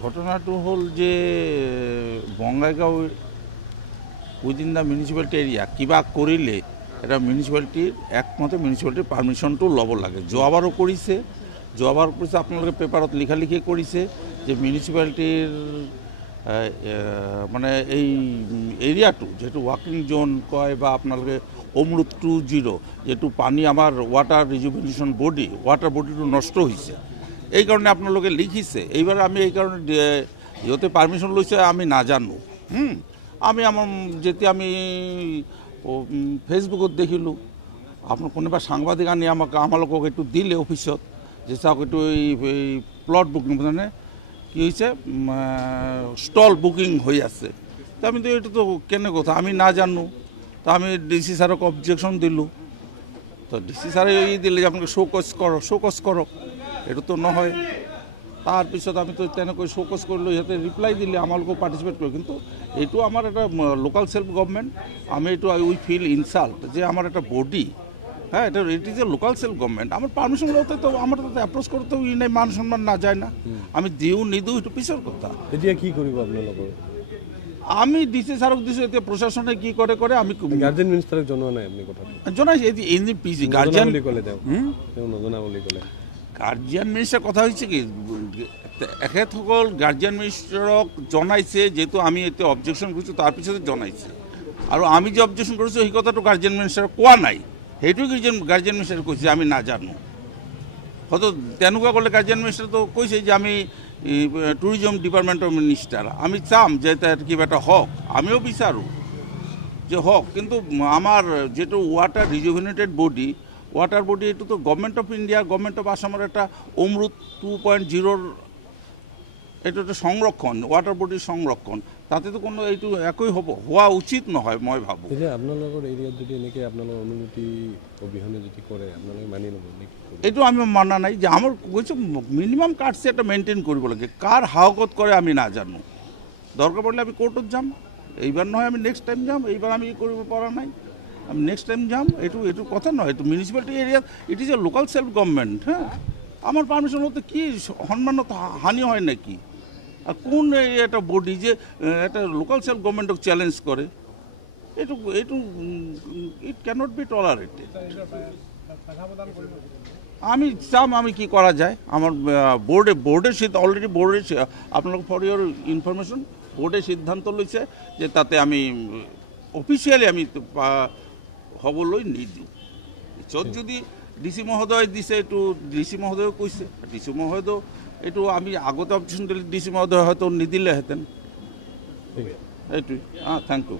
ঘটনাটো হ'ল যে Bongaigaon within the municipality area কিবা কৰিলে এটা মিউনিচিপালিটিৰ একমতে মিউনিচিপালিটিৰ পাৰ্মিশ্যনটো ল'ব লাগে। যোৱাবাৰো কৰিছে আপোনালোকে পেপাৰত লিখি কৰিছে যে মিউনিচিপালিটিৰ মানে এই এৰিয়াটো যিহেতু ৱাকিং জোন কয় বা আপোনালোকে অমৃত 2.0 যিহেতু পানী আমাৰ ৱাটাৰ ৰিজুভিনেশ্যন বডি ৱাটাৰ বডিটো নষ্ট হৈছে, এই কাৰণে আপোনালোকে লিখিছে। এইবাৰ আমি এই কাৰণে সিহঁতে পাৰ্মিশ্যন লৈছে আমি নাজানো। যেতিয়া আমি ফেচবুকত দেখিলোঁ, আপোনাৰ কোনোবা সাংবাদিক আনি আমালোকক এইটো দিলে অফিচত যে চাওক এইটো এই প্লট বুকিং মানে কি হৈছে ষ্টল বুকিং হৈ আছে। তো আমি তো এইটো তো কেনে কথা আমি নাজানো। তো আমি ডিসি স্যারক অবজেকশন দিলোঁ। তো ডিসি স্যারে দিলে যে আপোনালোকে শোকজ কৰক, এইটো তো নহয়। তাৰপিছত আমি তো তেনেকৈ শোকজ কৰিলোঁ, সিহঁতে ৰিপ্লাই দিলে আমালোকক পাৰ্টিচিপেট কৰোঁ। কিন্তু এইটো আমাৰ এটা লোকাল সেল্ফ গভৰ্নমেণ্ট, আমি এইটো উই ফিল ইনসাল্ট যে আমাৰ এটা বডি, হ্যাঁ এটা it is a local self government. আমার পারমিশন লতে তো আমার তাতে অ্যাপ্রোচ করতেও নাই, মান সম্মান না যায় না। আমি দিও নিদিও একটু পিছৰ কথা। এতিয়া কি কৰিব আপোনালোকৰ? আমি ডিসি স্যাৰক দিছো, এতিয়া প্ৰশাসনে কি কৰে আমি গাৰ্জেন মিনিষ্টাৰক জনোৱা নাই আপুনি কথাটো? জনাইছে এনে পিজি গাৰ্জিয়ান বুলি ক'লে তেওঁ নজনা বুলি ক'লে। গাৰ্জিয়ান মিনিষ্টাৰ কথা হৈছে কি এখেতসকল গাৰ্জিয়ান মিনিষ্টাৰক জনাইছে, যেহেতু আমি এতিয়া অবজেকশ্যন কৰিছোঁ তাৰ পিছতে জনাইছে। আৰু আমি যে অবজেকশ্যন কৰিছোঁ সেই কথাটো গাৰ্জিয়ান মিনিষ্টাৰক কোৱা নাই, সেইটো গাৰ্জিয়ান মিনিষ্টাৰে কৈছে আমি নাজানো। হয়তো তেনেকুৱা ক'লে গাৰ্জিয়ান মিনিষ্টাৰে তো কৈছে যে আমি টুৰিজম ডিপাৰ্টমেণ্টৰ মিনিষ্টাৰ, আমি চাম যে তাৰ কিবা এটা হওক, আমিও বিচাৰোঁ যে হওক। কিন্তু আমাৰ যেটো ওয়াটাৰ রিজুভিনেটেড বডি ওয়াটার বডি এইটো তো government of India government of আসামের একটা অমৃত 2.0 এইটো একটা সংরক্ষণ, ওয়াটার বডির সংরক্ষণ, তাতে তো কোনো এইটো একই হওয়া উচিত নহয় মই ভাবোঁ। এতিয়া আপোনালোকৰ এৰিয়াত যদি এনেকৈ আপোনালোকৰ অনুমতি অবিহনে যদি কৰে আপোনালোকে মানি ল'ব নেকি? এইটো আমি মানা নাই যে আমাৰ কৈছোঁ মিনিমাম কাৰ্ডছে এটা মেইনটেইন কৰিব লাগে। কাৰ হাওকত কৰে আমি নাজানো, দৰকাৰ পৰিলে আমি কোৰ্টত যাম। এইবাৰ নহয় আমি নেক্সট টাইম যাম। এইবাৰ আমি কৰিব পৰা নাই, আমি নেক্সট টাইম যাম। এইটো কথা নহয়, এইটো মিউনিচিপালিটি এৰিয়াত it is a local self government. হ্যাঁ আমার পারমিশন হতে কি সম্মানত হানি হয় নাকি? আর কোন একটা বডি যে একটা লোকাল সেল্ফ গভর্নমেন্টক চ্যালেঞ্জ করে, এইটো ইট ক্যানট বি টলারেটেড। আমি চাম আমি কি করা যায়। আমার বোর্ডের অলরেডি বোর্ডের আপনার ফর ইউর ইনফরমেশন বোর্ডে সিদ্ধান্ত লৈছে যে তাতে আমি অফিচিয়ালি আমি হবলৈ নিদিওঁ। পিছত যদি ডিসি মহোদয় দিছে, এইটো ডিসি মহোদয়ে কৈছে, ডিসি মহোদয় এইটো আমি আগতে অবজেকশ্যন দিলে ডিসি মহোদয় হয়তো নিদিলেহেঁতেন। এইটোৱে থ্যাংক ইউ।